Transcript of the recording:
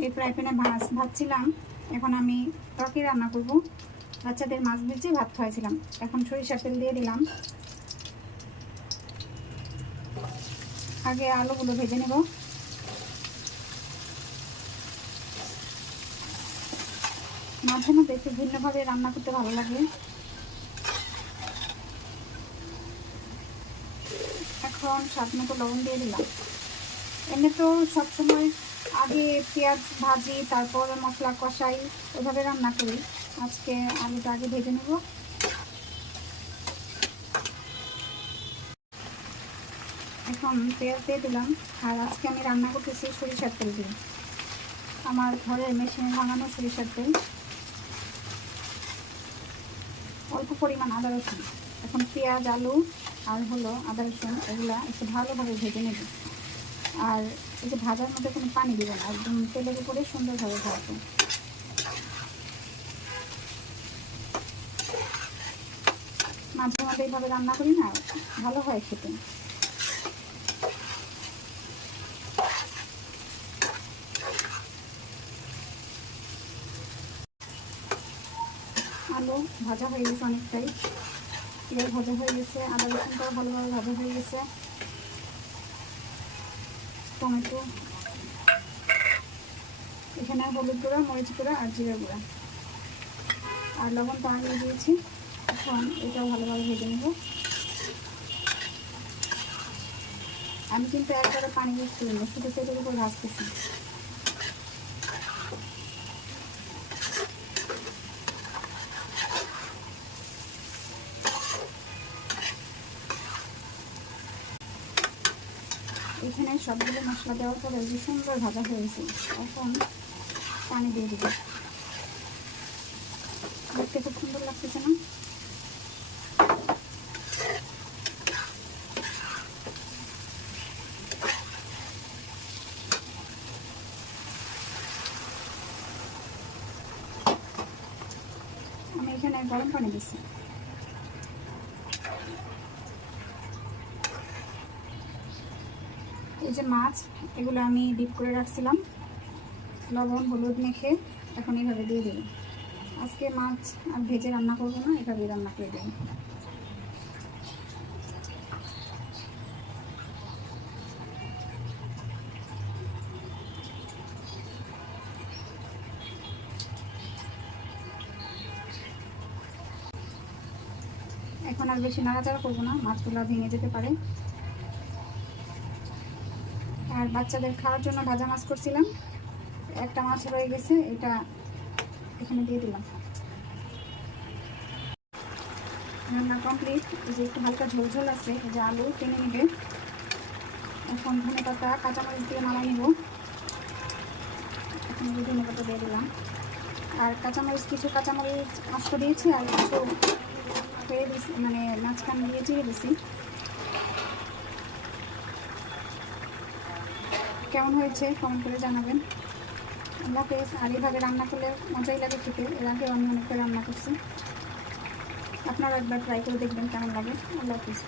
এই ফ্রাই প্যানে ভাজছিলাম, এখন আমি তরকারি রান্না করব। বাচ্চাদের মাছ ভেজে ভাত খাওয়াইছিলাম, এখন সরিষার তেল দিয়ে দিলাম। আগে আলুগুলো ভেজে নেব। মাঝে মধ্যে একটু ভিন্নভাবে রান্না করতে ভালো লাগে। এখন স্বাদ মতো লবণ দিয়ে দিলাম। এমনি তো সবসময় আগে পেঁয়াজ ভাজি, তারপর মশলা কষাই, ওইভাবে রান্না করি। আজকে আলুটা আগে ভেজে নেব। এখন পেঁয়াজ দিয়ে দিলাম। আর আজকে আমি রান্না করতেছি সরিষার তেল দিয়ে, আমার ঘরের মেশিনে ভাঙানো সরিষার তেল। অল্প পরিমাণ আদা রসুন। এখন পেঁয়াজ, আলু আর আদা রসুন এগুলা একটু ভালোভাবে ভেজে নেব। আর এই যে ভাজার মধ্যে কোনো পানি দেবো না, একদম তেলের উপরে সুন্দরভাবে ভাজবো। মাঝে মাঝে এইভাবে রান্না করি না, ভালো হয় খেতে। আলু ভাজা হয়ে গেছে অনেকটাই, পেঁয়াজ ভাজা হয়ে গেছে, আদা রসুনটাও ভালোভাবে ভাজা হয়ে গেছে। টমেটো, এখানে হলুদ গুঁড়া, মরিচ গুঁড়া আর জিরা গুঁড়া আর লবণ তো আগে দিয়েছি। এখন এটাও ভালোভাবে ভেজে নেব। আমি কিন্তু একবারে পানি ইউজ করি না, শুধু তেলের উপর ভাজতেছি। এখানে সবগুলো মশলা দেওয়ার পরে যে সুন্দর ভাজা হয়েছে, এখন পানি দিয়ে দিব। দেখতে খুব সুন্দর লাগতেছে না? আমি এখানে গরম পানি দিচ্ছি। এই যে মাছ, এগুলো আমি ডিপ করে রাখছিলাম লবণ হলুদ মেখে, এখন এইভাবে দিয়ে দেব। আজকে মাছ আর ভেজে রান্না করবো না, এভাবেই রান্না করে দেব। এখন আর বেশি নাড়াচাড়া করবো না, মাছগুলো ভেঙে যেতে পারে। আর বাচ্চাদের খাওয়ার জন্য ভাজা মাছ করছিলাম, একটা মাছ রয়ে গেছে, এটা এখানে দিয়ে দিলাম। রান্না কমপ্লিট। এই যে একটু হালকা ঝোলঝোল আছে, এই যে আলু টেনে নেবে। এখন ধনেপাতা কাঁচামরিচ দিয়ে নামাই নেব। এখন ধনেপাতা দিয়ে দিলাম, আর কাঁচামরিচ কিছু কাঁচামরিচ আস্ত দিয়েছি, আর কিছু ফেলে দিয়েছি, মানে মাঝখান দিয়ে চিড়ে দিয়েছি। কেমন হয়েছে কমেন্ট করে জানাবেন। আল্লাহ হাফেজ। আর এইভাবে রান্না করলে মজাই লাগে খেতে, এর আগেও আমি অনেকটা রান্না করছি, আপনারা একবার ট্রাই করে দেখবেন কেমন লাগে। আল্লাহ হাফেজ।